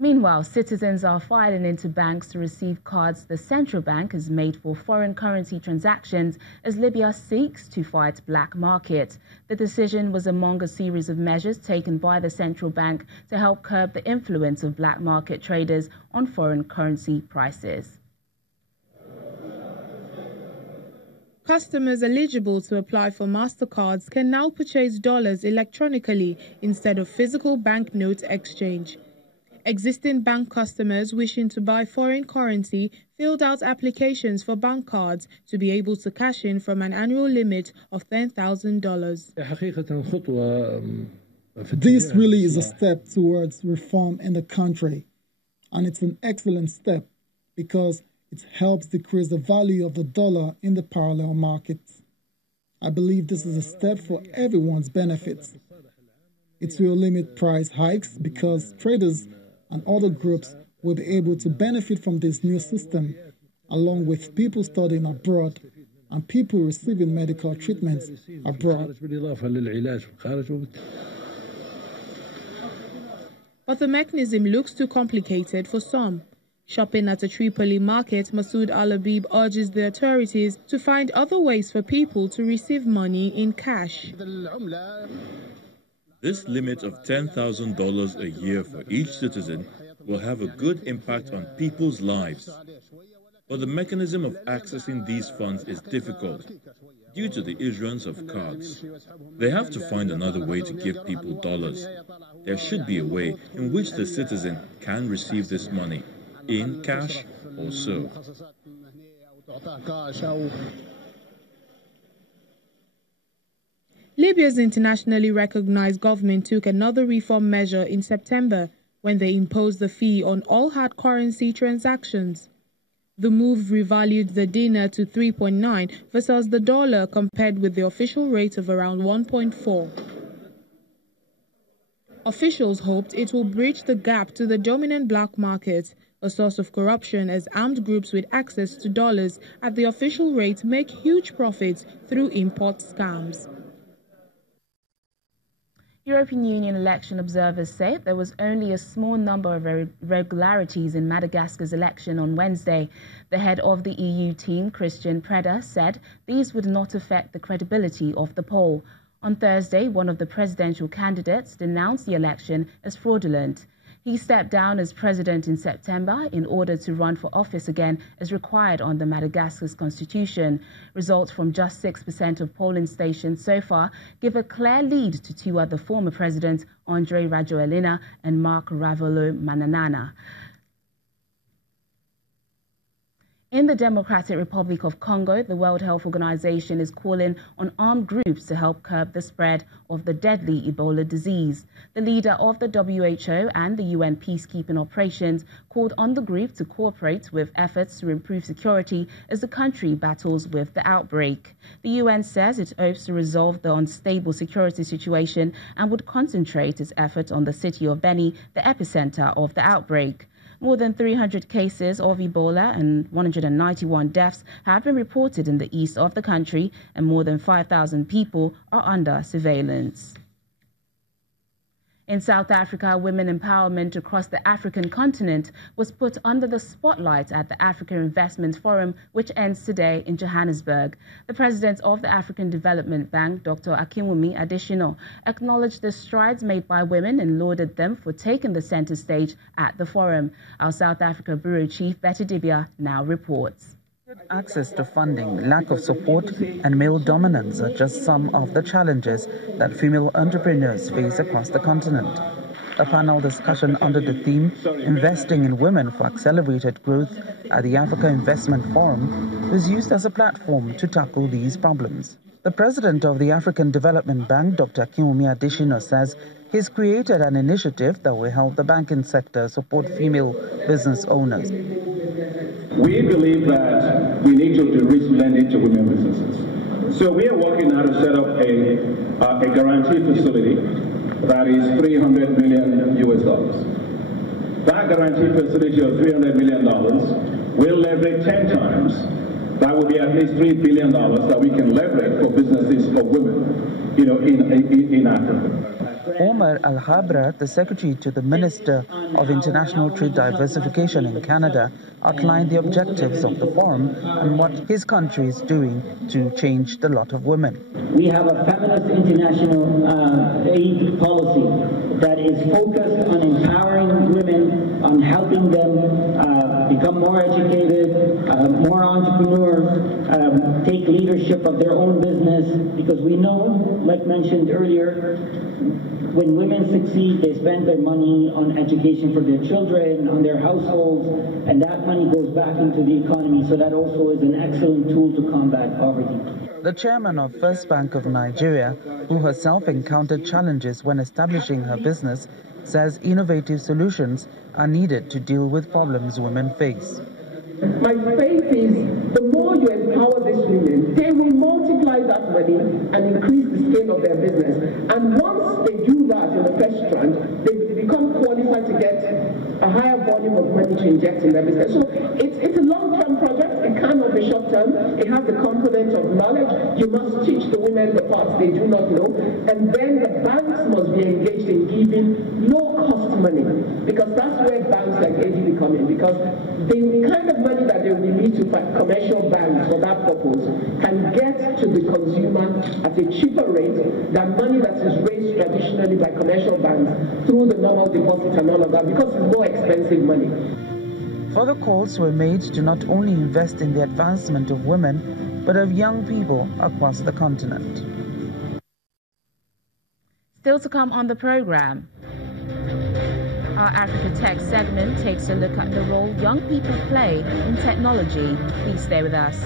Meanwhile, citizens are filing into banks to receive cards the central bank has made for foreign currency transactions as Libya seeks to fight black market. The decision was among a series of measures taken by the central bank to help curb the influence of black market traders on foreign currency prices. Customers eligible to apply for MasterCards can now purchase dollars electronically instead of physical banknote exchange. Existing bank customers wishing to buy foreign currency filled out applications for bank cards to be able to cash in from an annual limit of $10,000. This really is a step towards reform in the country, and it's an excellent step because it helps decrease the value of the dollar in the parallel markets. I believe this is a step for everyone's benefits. It will limit price hikes because traders and other groups will be able to benefit from this new system, along with people studying abroad and people receiving medical treatments abroad. But the mechanism looks too complicated for some. Shopping at a Tripoli market, Masood Al-Habib urges the authorities to find other ways for people to receive money in cash. This limit of $10,000 a year for each citizen will have a good impact on people's lives. But the mechanism of accessing these funds is difficult due to the issuance of cards. They have to find another way to give people dollars. There should be a way in which the citizen can receive this money, in cash or so. Libya's internationally recognized government took another reform measure in September when they imposed a fee on all hard currency transactions. The move revalued the dinar to 3.9 versus the dollar compared with the official rate of around 1.4. Officials hoped it will bridge the gap to the dominant black market, a source of corruption as armed groups with access to dollars at the official rate make huge profits through import scams. European Union election observers say there was only a small number of irregularities in Madagascar's election on Wednesday. The head of the EU team, Christian Preda, said these would not affect the credibility of the poll. On Thursday, one of the presidential candidates denounced the election as fraudulent. He stepped down as president in September in order to run for office again as required under Madagascar's constitution. Results from just 6% of polling stations so far give a clear lead to two other former presidents, André Rajoelina and Marc Ravalomanana. In the Democratic Republic of Congo, the World Health Organization is calling on armed groups to help curb the spread of the deadly Ebola disease. The leader of the WHO and the UN peacekeeping operations called on the group to cooperate with efforts to improve security as the country battles with the outbreak. The UN says it hopes to resolve the unstable security situation and would concentrate its efforts on the city of Beni, the epicenter of the outbreak. More than 300 cases of Ebola and 191 deaths have been reported in the east of the country, and more than 5,000 people are under surveillance. In South Africa, women empowerment across the African continent was put under the spotlight at the African Investment Forum, which ends today in Johannesburg. The president of the African Development Bank, Dr. Akinwumi Adesina, acknowledged the strides made by women and lauded them for taking the center stage at the forum. Our South Africa Bureau Chief, Betty Dibia, now reports. Access to funding, lack of support, and male dominance are just some of the challenges that female entrepreneurs face across the continent. A panel discussion under the theme, Investing in Women for Accelerated Growth at the Africa Investment Forum, was used as a platform to tackle these problems. The president of the African Development Bank, Dr. Akinwumi Adesina, says he's created an initiative that will help the banking sector support female business owners. We believe that we need to reach lending to women businesses. So we are working now to set up a guarantee facility that is $300 million US. That guarantee facility of $300 million will leverage 10 times. That will be at least $3 billion that we can leverage for businesses of women, in Africa. Omar Al-Habra, the secretary to the Minister of International Trade Diversification in Canada, outlined the objectives of the forum and what his country is doing to change the lot of women. We have a feminist international aid policy that is focused on empowering women, on helping them become more educated, more entrepreneurs, take leadership of their own business, because we know, like mentioned earlier, when women succeed, they spend their money on education for their children, on their households, and that money goes back into the economy, so that also is an excellent tool to combat poverty. The chairman of First Bank of Nigeria, who herself encountered challenges when establishing her business, says innovative solutions are needed to deal with problems women face. My faith is the more you empower these women, they will multiply that money and increase the scale of their business. And once they do that in the first strand, they become qualified to get a higher volume of money to inject in their business. So it's a long-term project. It cannot be short-term. It has the component of knowledge. You must teach the women the parts they do not know. And then the banks must be engaged in giving low-cost money, because that's where banks like ADB come in, because the kind of money that they will release to commercial banks for that purpose can get to the consumer at a cheaper rate than money that is raised traditionally by commercial banks through the normal deposit and all of that, because it's more expensive money. Further calls were made to not only invest in the advancement of women, but of young people across the continent. Still to come on the program, our Africa Tech segment takes a look at the role young people play in technology. Please stay with us.